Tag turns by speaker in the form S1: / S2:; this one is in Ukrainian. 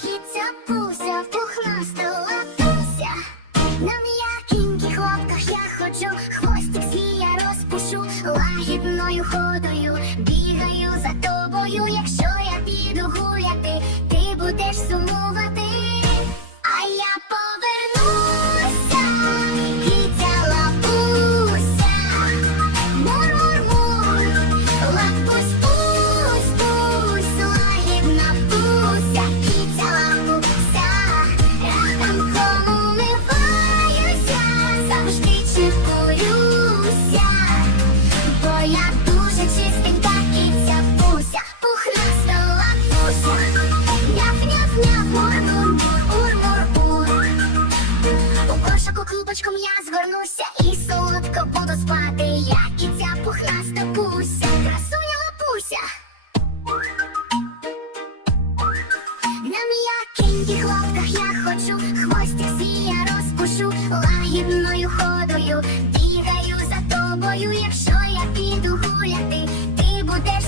S1: як пуся, в пухнасту лапуся. На м'якіньких лапках я ходжу, хвостик я розпушу, лагідною ходою, бігаю за тобою, якщо я піду гуляти, ти будеш сумувати. Мур-мур-мур, мур-мур-мур. У клубочком я згорнуся і солодко буду спати, як і ця пухнаста пуся, красуня лапуся. На м'якеньких лапках я ходжу, хвостик свій я розпушу, лагідною ходою бігаю за тобою, якщо я піду гуляти, ти будеш